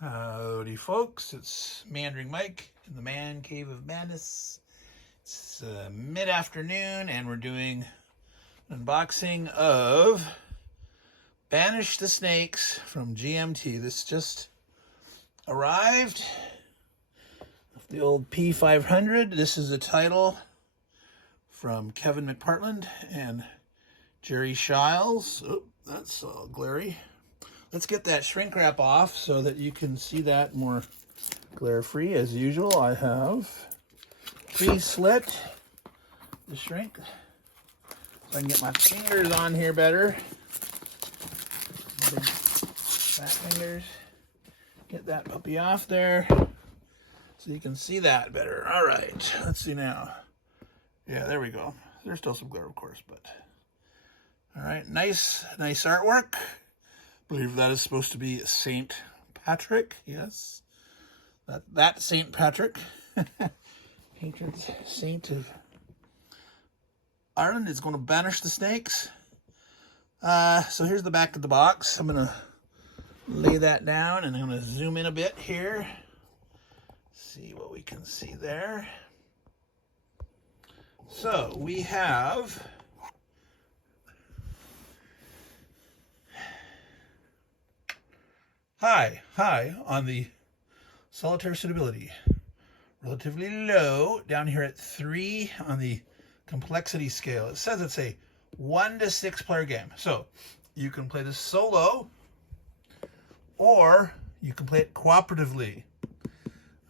Howdy folks, it's Meandering Mike in the man cave of madness. It's mid-afternoon and we're doing an unboxing of Banish the Snakes from GMT. This just arrived. The old P500. This is a title from Kevin McPartland and Jerry Shiles. Oh, that's all glary. Let's get that shrink wrap off so that you can see that more glare-free. As usual, I have pre-slit the shrink so I can get my fingers on here better. Big fat fingers. Get that puppy off there so you can see that better. All right, let's see now. Yeah, there we go. There's still some glare, of course, but all right, nice artwork. I believe that is supposed to be Saint Patrick. Yes, that Saint Patrick, patron saint of Ireland, is going to banish the snakes. So here's the back of the box. I'm gonna lay that down and I'm gonna zoom in a bit here. See what we can see there. So we have high on the solitaire suitability, relatively low down here at 3 on the complexity scale. It says it's a 1 to 6 player game, so you can play this solo or you can play it cooperatively.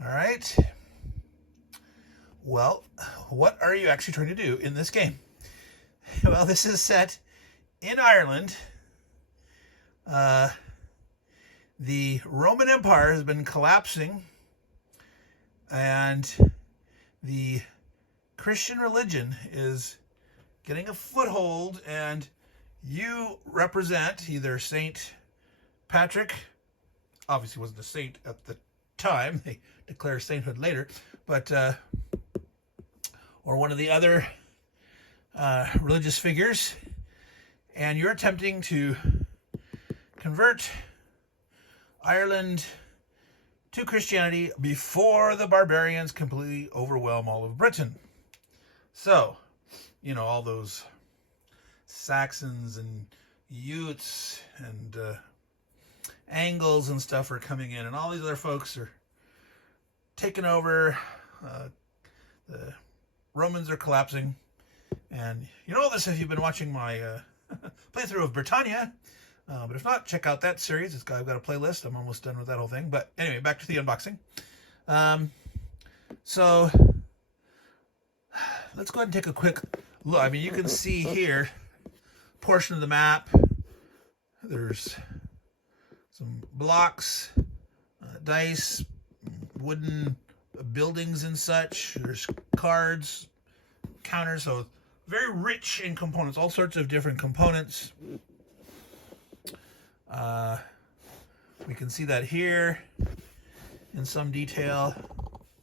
All right, well, what are you actually trying to do in this game? Well, this is set in Ireland. The Roman Empire has been collapsing and the Christian religion is getting a foothold, and you represent either Saint Patrick, obviously wasn't a saint at the time, they declare sainthood later, but or one of the other religious figures, and you're attempting to convert Ireland to Christianity before the barbarians completely overwhelm all of Britain. So, you know, all those Saxons and Utes and Angles and stuff are coming in, and all these other folks are taking over. The Romans are collapsing, and you know this if you've been watching my playthrough of Britannia. But if not, check out that series. I've got a playlist. I'm almost done with that whole thing. But anyway, back to the unboxing. So let's go ahead and take a quick look. I mean, you can see here portion of the map. There's some blocks, dice, wooden buildings and such. There's cards, counters. So very rich in components, all sorts of different components. We can see that here in some detail.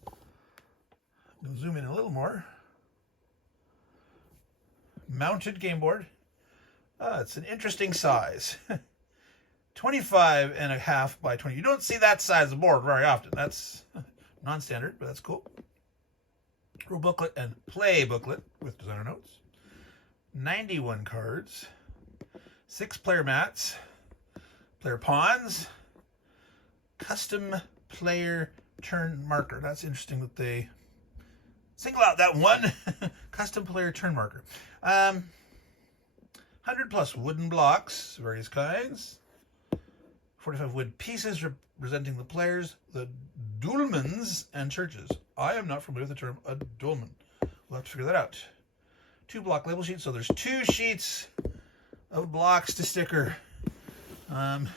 I'm going to zoom in a little more. Mounted game board. It's an interesting size. 25.5 by 20. You don't see that size of board very often. That's non-standard, but that's cool. Rule booklet and play booklet with designer notes. 91 cards. 6 player mats. Player pawns. Custom player turn marker. That's interesting that they single out that one. Custom player turn marker. 100 plus wooden blocks, various kinds. 45 wood pieces representing the players, the dolmens, and churches. I am not familiar with the term a dolmen. We'll have to figure that out. 2 block label sheets. So there's 2 sheets of blocks to sticker. I'm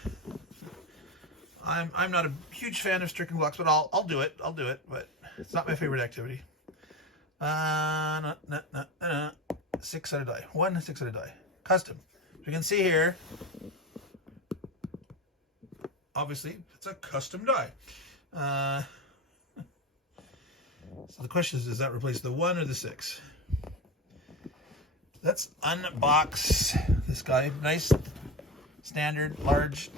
not a huge fan of sticking blocks, but I'll do it. But it's not my favorite activity. 6-sided die. 1 6-sided die. Custom. So you can see here, obviously, it's a custom die. So the question is, does that replace the 1 or the 6? Let's unbox this guy. Nice, standard, large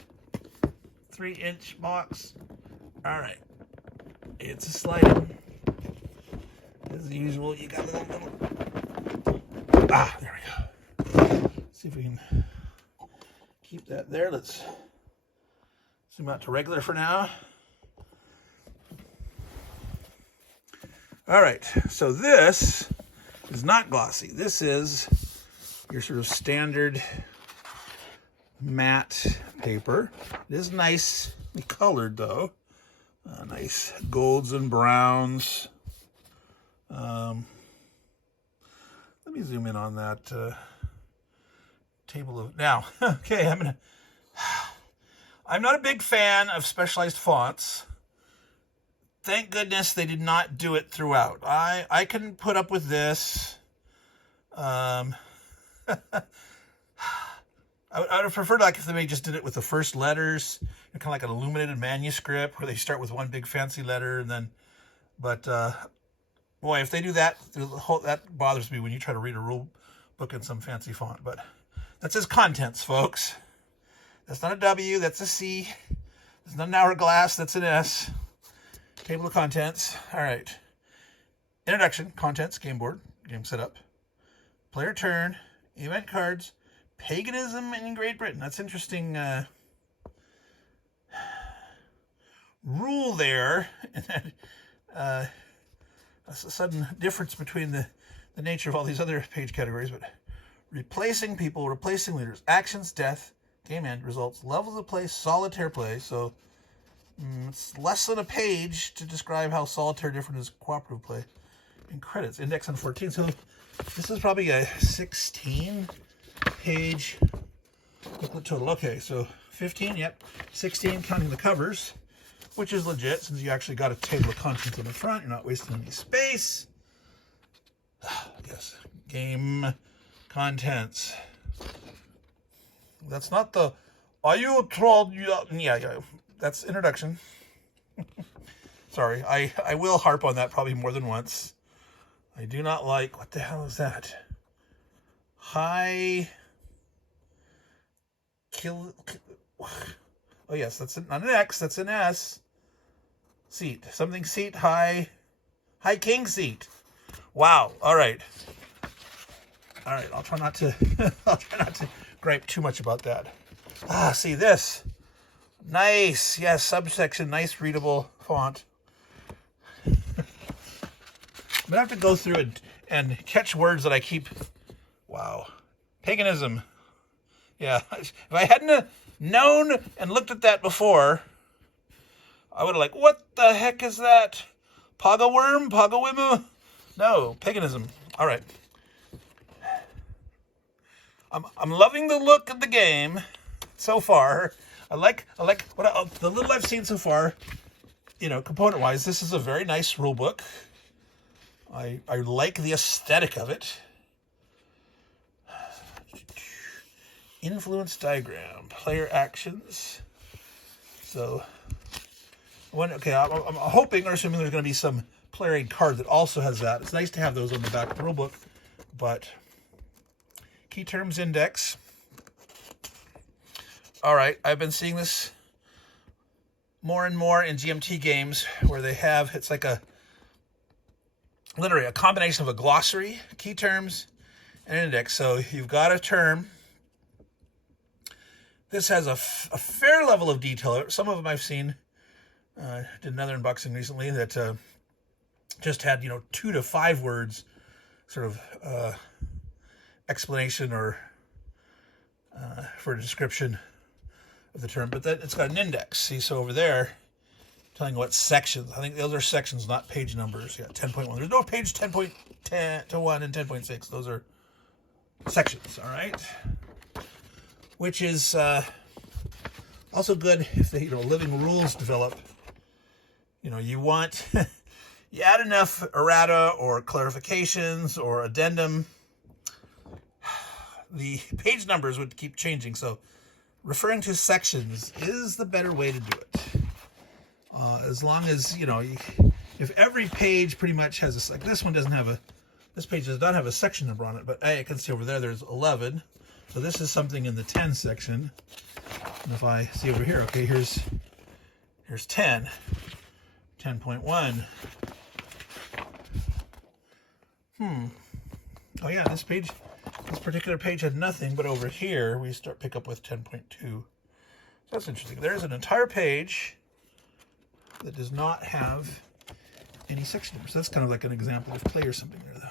3-inch box. All right, it's a slide. As usual, you got a little. Ah, there we go. See if we can keep that there. Let's zoom out to regular for now. All right, so this is not glossy. This is your sort of standard matte paper. It is nicely colored though. Nice golds and browns. Let me zoom in on that table of now. Okay, I'm not a big fan of specialized fonts. Thank goodness they did not do it throughout. I can put up with this. I would have preferred like if they just did it with the first letters, kind of like an illuminated manuscript where they start with one big fancy letter and then, but boy, if they do that, that bothers me when you try to read a rule book in some fancy font. But that says contents, folks. That's not a W, that's a C. It's not an hourglass, that's an S. Table of contents. All right. Introduction, contents, game board, game setup. Player turn, event cards, paganism in Great Britain. That's interesting rule there. And a sudden difference between the nature of all these other page categories. But replacing people, replacing leaders, actions, death, game end, results, levels of play, solitaire play. So it's less than a page to describe how solitaire different is cooperative play. And credits, index on 14. So this is probably a 16-page booklet total. Okay, so 15, yep. 16 counting the covers, which is legit since you actually got a table of contents on the front. You're not wasting any space. Yes, game contents. That's not the, are you trolled? Yeah. That's introduction. Sorry, I will harp on that probably more than once. I do not like, what the hell is that? High kill. Oh yes, that's not an X, that's an S. Seat, something seat, high king seat. Wow. All right, I'll try not to gripe too much about that. See this. Nice, yes, subsection, nice readable font. I'm gonna have to go through and catch words that I keep. Wow, paganism. Yeah, if I hadn't known and looked at that before, I would have like, what the heck is that? Pagaworm, pagawimu? No, paganism. All right. I'm loving the look of the game so far. I like what the little I've seen so far. You know, component-wise, this is a very nice rule book. I like the aesthetic of it. Influence diagram, player actions. So, okay, I'm hoping or assuming there's going to be some player aid card that also has that. It's nice to have those on the back of the rule book, but key terms index. All right, I've been seeing this more and more in GMT games where they have, it's like literally a combination of a glossary, key terms, and an index. So you've got a term. This has a fair level of detail. Some of them I've seen. Did another unboxing recently that just had, 2 to 5 words, sort of explanation or for a description of the term, but it's got an index. See, so over there, telling you what sections. I think those are sections, not page numbers. Yeah, 10.1. There's no page 10.10 to 1 and 10.6. Those are sections. All right, which is also good if the living rules develop. You want you add enough errata or clarifications or addendum. The page numbers would keep changing, so referring to sections is the better way to do it. As long as, if every page pretty much has like this one doesn't have this page does not have a section number on it, but I can see over there's 11. So this is something in the 10 section. And if I see over here, okay, here's 10. 10.1. Oh yeah, this particular page had nothing, but over here we pick up with 10.2. So that's interesting. There's an entire page that does not have any section numbers. So that's kind of like an example of play or something there, though.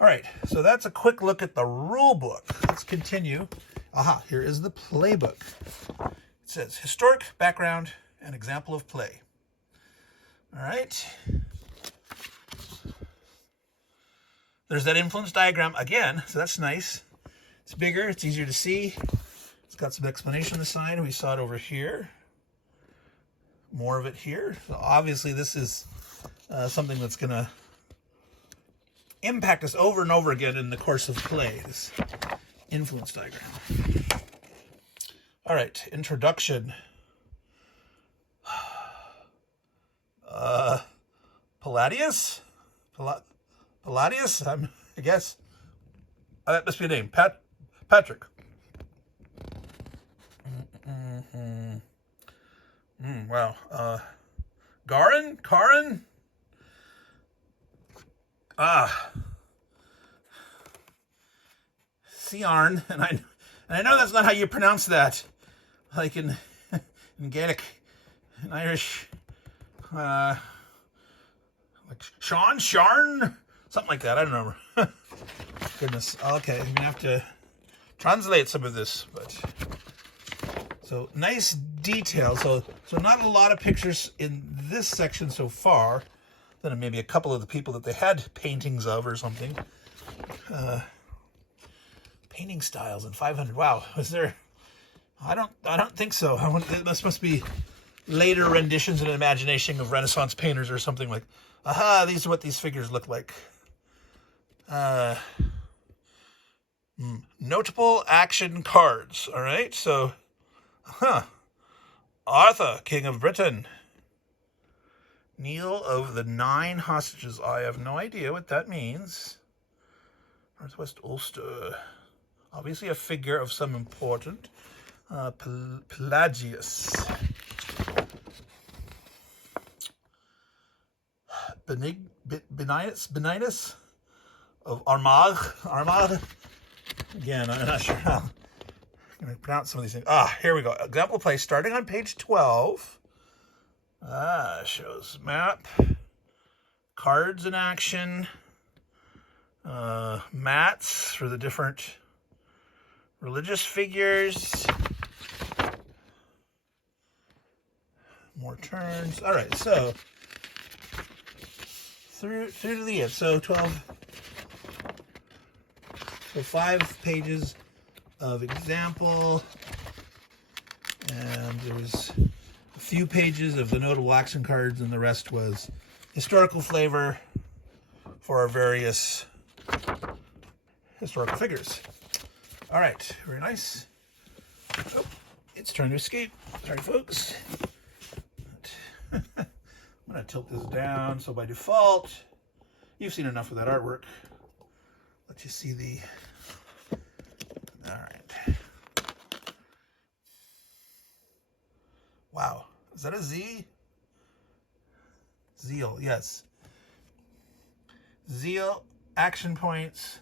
All right, so that's a quick look at the rule book. Let's continue. Aha, here is the playbook. It says historic background and example of play. All right. There's that influence diagram again, so that's nice. It's bigger, it's easier to see. It's got some explanation on the side. We saw it over here. More of it here. So obviously this is something that's going to impact us over and over again in the course of play, this influence diagram. All right, introduction. Palladius? Palladius? I guess. That must be a name. Patrick. Wow. Karin? Ciarn, and I know that's not how you pronounce that. Like in Gaelic, in Irish, like Sharn, something like that. I don't remember. Goodness. Okay, I'm gonna have to translate some of this, but so nice detail. So not a lot of pictures in this section so far. Then maybe a couple of the people that they had paintings of or something. Painting styles in 500. Wow, was there? I don't think so. This must be later renditions and imagination of Renaissance painters or something like. Aha, these are what these figures look like. Notable action cards. All right, so, Arthur, King of Britain. Kneel of the 9 hostages. I have no idea what that means. Northwest Ulster. Obviously a figure of some important. Pelagius. Benignus of Armagh. Again, I'm not sure how I'm going to pronounce some of these things. Here we go. Example play starting on page 12. Shows map, cards in action, mats for the different religious figures. More turns. All right, so through to the end. So 5 pages of example, and there was a few pages of the notable action cards, and the rest was historical flavor for our various historical figures. All right, very nice. Oh, it's trying to escape. Sorry, folks. I'm going to tilt this down, so by default, you've seen enough of that artwork. Let you see the... All right. Wow. Is that a Z? Zeal, yes. Zeal, action points,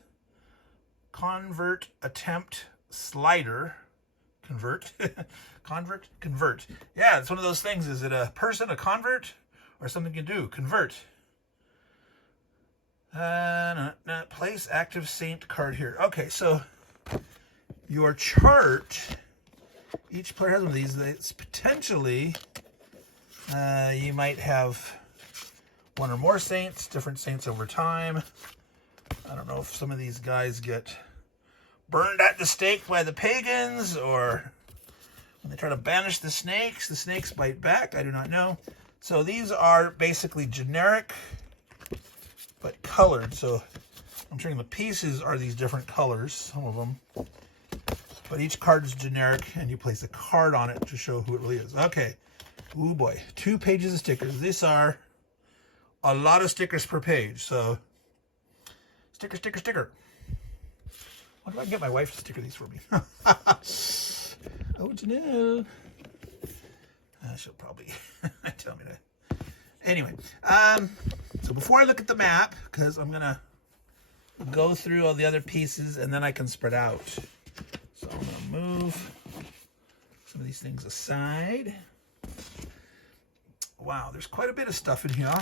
convert, attempt, slider, convert, convert. Yeah, it's one of those things. Is it a person, a convert, or something you do? Convert. Place active saint card here. Okay, so your chart, each player has one of these. It's potentially, you might have one or more saints, different saints over time. I don't know if some of these guys get burned at the stake by the pagans, or when they try to banish the snakes bite back. I do not know. So these are basically generic, but colored. So I'm showing the pieces are these different colors, some of them. But each card is generic, and you place a card on it to show who it really is. Okay. Ooh boy. 2 pages of stickers. These are a lot of stickers per page. So sticker, sticker, sticker. Why do I get my wife to sticker these for me? Oh, Janelle. She'll probably tell me to Anyway, so before I look at the map, because I'm gonna go through all the other pieces and then I can spread out. So I'm gonna move some of these things aside. Wow, there's quite a bit of stuff in here.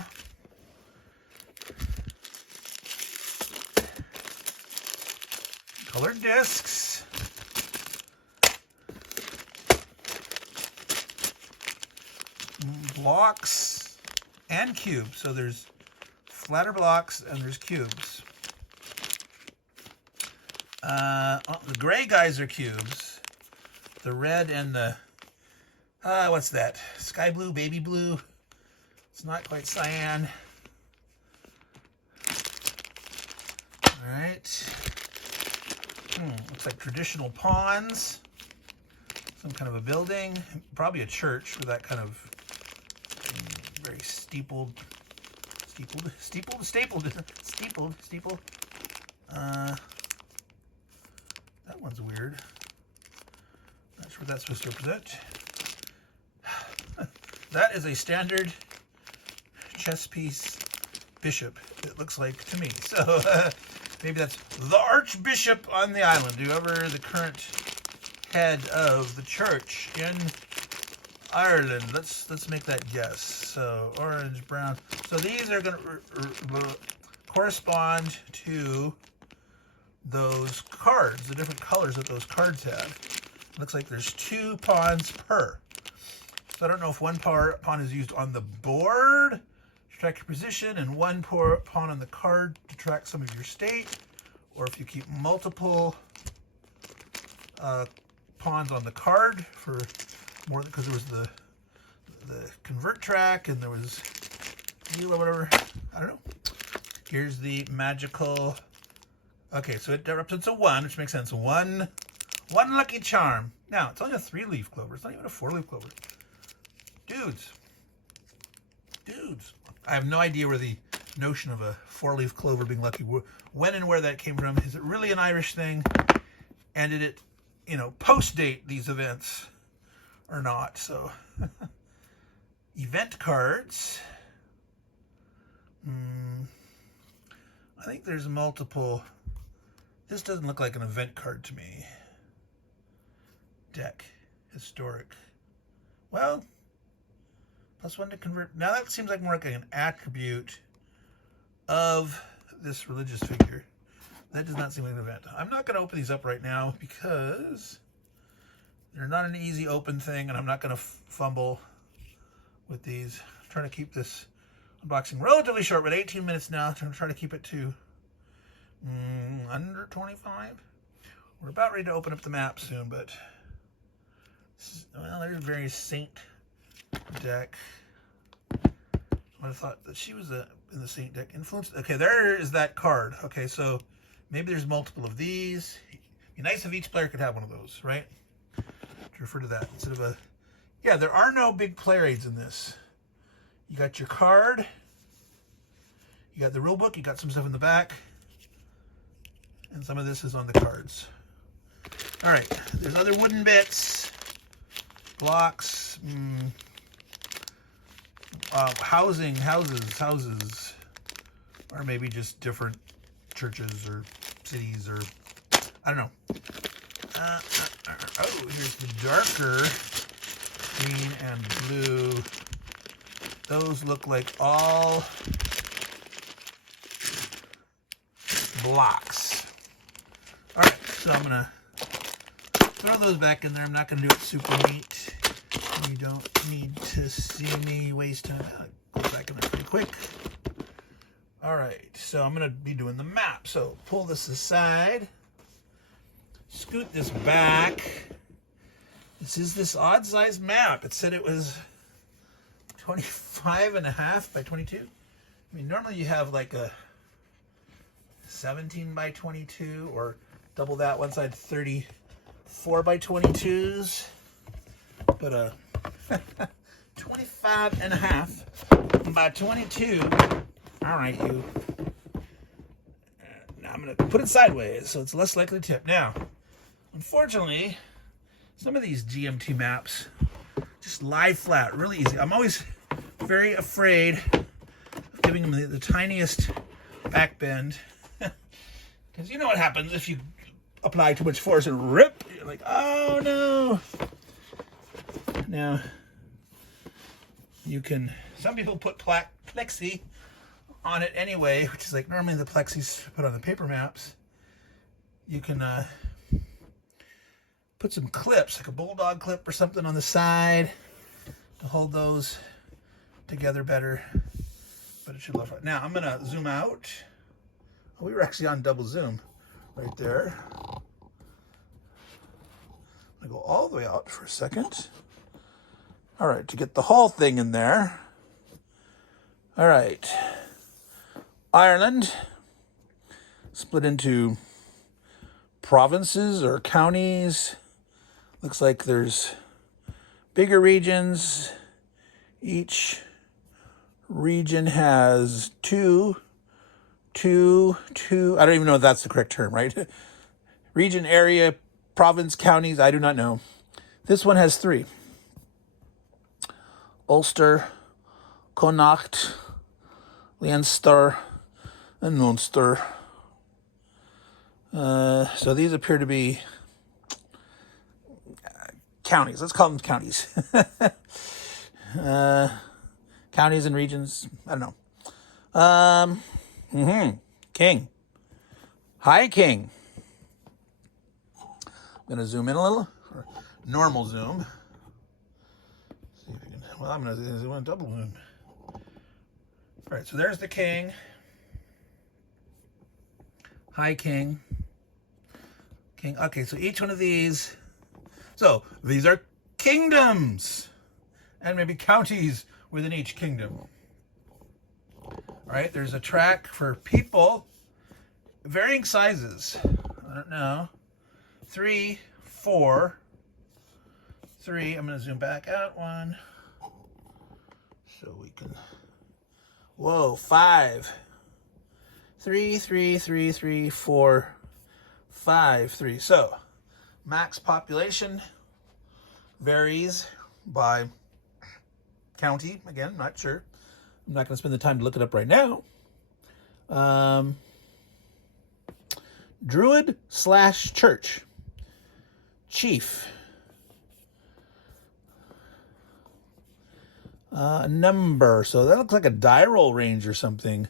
Colored discs. Blocks and cubes. So there's flatter blocks and there's cubes. The gray guys are cubes. The red and the, what's that? Sky blue, baby blue. It's not quite cyan. All right. Looks like traditional pawns. Some kind of a building. Probably a church with that kind of very steepled. That one's weird. Not sure what that's supposed to represent. That is a standard chess piece bishop, it looks like to me. So maybe that's the Archbishop on the island, whoever the current head of the church in Ireland. Let's make that guess. So orange, brown. So these are going to correspond to those cards, the different colors that those cards have. Looks like there's 2 pawns per. So I don't know if one pawn is used on the board to track your position and one pawn on the card to track some of your state, or if you keep multiple pawns on the card for more, because there was the convert track and there was heal or whatever. I don't know. Here's the magical. Okay, so it represents a 1, which makes sense. One lucky charm. Now, it's only a 3-leaf clover. It's not even a 4-leaf clover. Dudes. I have no idea where the notion of a 4-leaf clover being lucky, when and where that came from. Is it really an Irish thing? And did it, post-date these events or not? So, event cards. I think there's multiple. This doesn't look like an event card to me. Deck. Historic. Well, +1 to convert. Now that seems like more like an attribute of this religious figure. That does not seem like an event. I'm not going to open these up right now because they're not an easy open thing, and I'm not going to fumble with these. I'm trying to keep this unboxing relatively short, but 18 minutes now. I'm going to try to keep it to under 25. We're about ready to open up the map soon, but well, there's a very saint deck. I would have thought that she was in the saint deck. Influence. Okay, there is that card. Okay, so maybe there's multiple of these. It'd be nice if each player could have one of those, right? To refer to that instead of a. Yeah, there are no big player aids in this. You got your card. You got the rule book. You got some stuff in the back. And some of this is on the cards. All right, there's other wooden bits, blocks, houses, or maybe just different churches or cities, or I don't know. Oh, here's the darker green and blue. Those look like all blocks. All right, so I'm gonna throw those back in there. I'm not gonna do it super neat. You don't need to see me waste time. I'll go back in there pretty quick. All right, so I'm gonna be doing the map. So pull this aside, scoot this back. This is this odd size map. It said it was 25.5 by 22. I mean, normally you have like a 17 by 22, or double that, one side 34 by 22s. But 25.5 by 22. All right, you. Now I'm gonna put it sideways so it's less likely to tip. Now, unfortunately, some of these GMT maps just lie flat, really easy. I'm always very afraid of giving him the tiniest back bend. Because you know what happens if you apply too much force and rip. You're like, oh no. Now, you can, some people put plexi on it anyway, which is like normally the plexi's put on the paper maps. You can put some clips, like a bulldog clip or something on the side to hold those together better. But it should look right. Now I'm gonna zoom out. Oh, we were actually on double zoom right there. I'm gonna go all the way out for a second. All right, to get the whole thing in there. All right, Ireland split into provinces or counties. Looks like there's bigger regions. Each region has two. I don't even know if that's the correct term, right? Region, area, province, counties, I do not know. This one has 3. Ulster, Connacht, Leinster, and Munster. So these appear to be counties. Let's call them counties. Counties and regions. I don't know. King. Hi, King. I'm going to zoom in a little. Normal zoom. See if you can, well, I'm going to zoom in double zoom. All right, so there's the king. Hi, King. King. Okay, so each one of these. So these are kingdoms and maybe counties within each kingdom. All right, there's a track for people, varying sizes. I don't know. 3, 4, 3. I'm going to zoom back out 1. So we can. Whoa, 5. 3, 3, 3, 3, 4, 5, 3. So max population varies by county. Again, not sure. I'm not going to spend the time to look it up right now. Druid / church. Chief. Number. So that looks like a die roll range or something.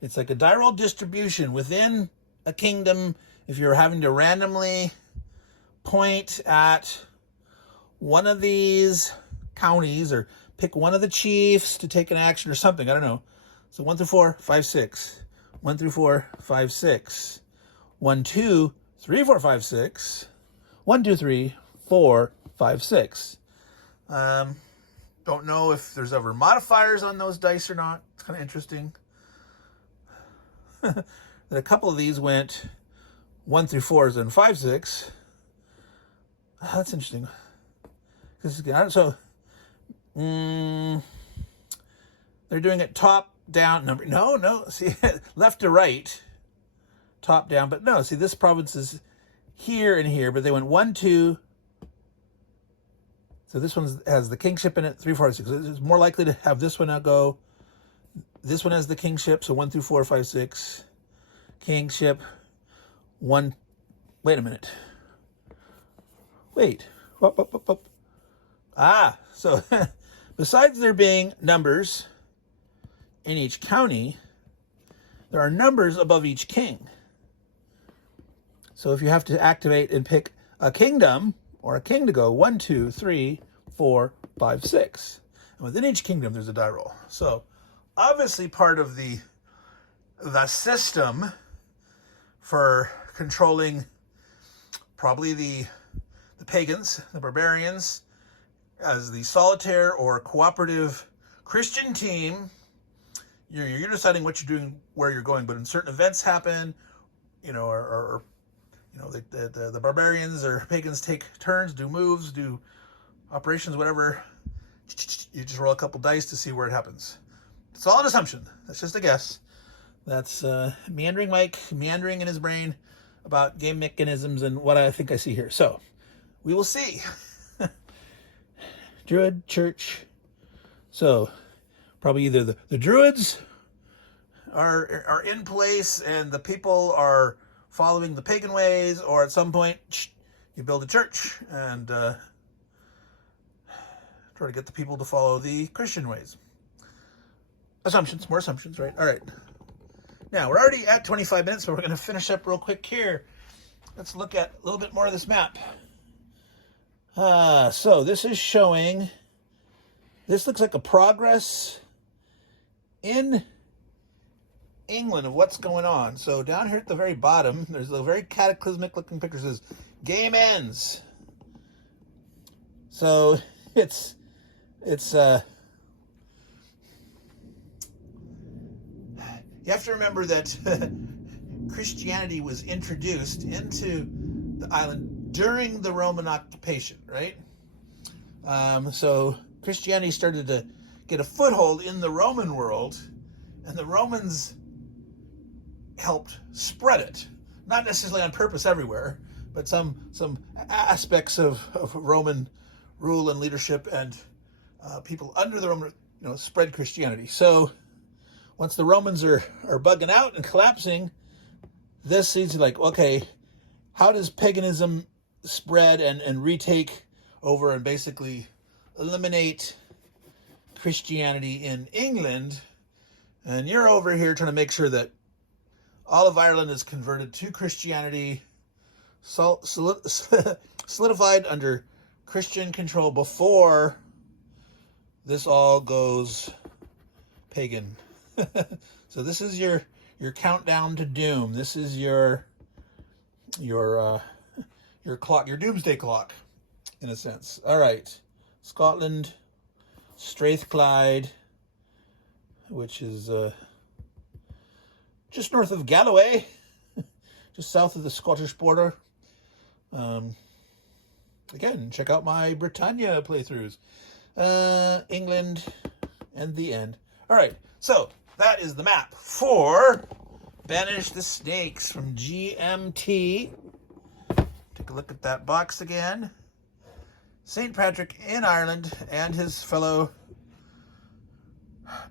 It's like a die roll distribution within a kingdom. If you're having to randomly point at one of these counties or pick one of the chiefs to take an action or something. I don't know. So 1 through 4, 5, 6. 1 through 4, 5, 6. 1, 2, 3, 4, 5, 6. 1, 2, 3, 4, 5, 6. Don't know if there's ever modifiers on those dice or not. It's kind of interesting. That a couple of these went 1 through 4s and 5, 6. That's interesting. So, they're doing it top down number. No. See, left to right, top down. But no, see, this province is here and here, but they went 1, 2. So this one has the kingship in it, 3, 4, 6. So it's more likely to have this one now go. This one has the kingship, so 1 through 4, 5, 6. Kingship, 1. Wait a minute. Wait. Up. So besides there being numbers in each county, there are numbers above each king. So if you have to activate and pick a kingdom or a king to go 1, 2, 3, 4, 5, 6. And within each kingdom, there's a die roll. So obviously part of the system for controlling probably the pagans, the barbarians, as the solitaire or cooperative Christian team. You're deciding what you're doing, where you're going, but when certain events happen, or the barbarians or pagans take turns, do moves, do operations, whatever. You just roll a couple dice to see where it happens. It's all an assumption. That's just a guess. That's Meandering Mike, meandering in his brain about game mechanisms and what I think I see here. So we will see. Druid church. So probably either the Druids are in place and the people are following the pagan ways, or at some point you build a church and try to get the people to follow the Christian ways. Assumptions, more assumptions, right? All right. Now, we're already at 25 minutes, but we're going to finish up real quick here. Let's look at a little bit more of this map. So this is showing, this looks like a progress in England of what's going on. So down here at the very bottom, there's a very cataclysmic looking picture that says, game ends. So it's you have to remember that Christianity was introduced into the island during the Roman occupation, right? So Christianity started to get a foothold in the Roman world, and the Romans helped spread it. Not necessarily on purpose everywhere, but some aspects of Roman rule and leadership and people under the Roman, spread Christianity. So once the Romans are bugging out and collapsing, this seems like, okay, how does paganism spread and retake over and basically eliminate Christianity in England? And you're over here trying to make sure that all of Ireland is converted to Christianity, solidified under Christian control before this all goes pagan. So this is your countdown to doom. This is your clock, your doomsday clock, in a sense. All right, Scotland, Strathclyde, which is just north of Galloway, just south of the Scottish border. Again, check out my Britannia playthroughs. England, and the end. All right, so that is the map for Banish the Snakes from GMT. Take a look at that box again. St. Patrick in Ireland and his fellow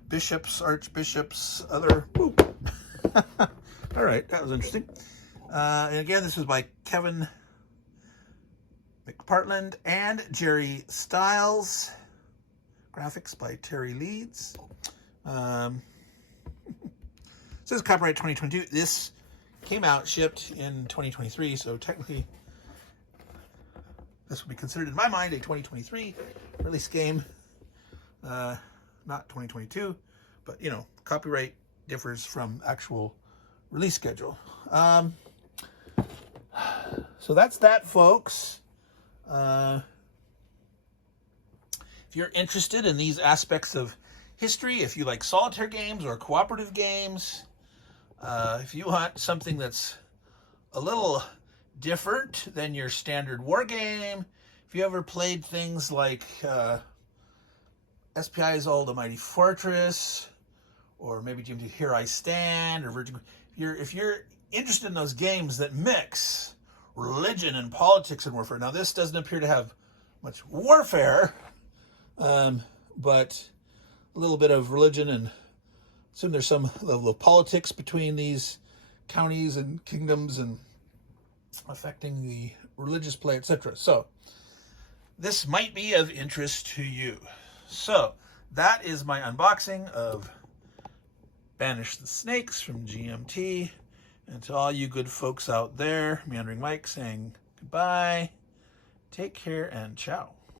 bishops, archbishops, other... All right, that was interesting. And again, this was by Kevin McPartland and Jerry Shiles. Graphics by Terry Leeds. It says copyright 2022. This came out, shipped in 2023, so technically this would be considered, in my mind, a 2023 release game. Not 2022, but, copyright differs from actual release schedule. So that's that, folks. If you're interested in these aspects of history, if you like solitaire games or cooperative games, if you want something that's a little different than your standard war game, if you ever played things like SPI's Old Almighty Fortress, or maybe GMT Here I Stand, or Virgin, if you're interested in those games that mix religion and politics and warfare. Now, this doesn't appear to have much warfare, but a little bit of religion, and assume there's some level of politics between these counties and kingdoms and affecting the religious play, etc. So this might be of interest to you. So that is my unboxing of Banish the Snakes from GMT. And to all you good folks out there, Meandering Mike saying goodbye, take care, and ciao.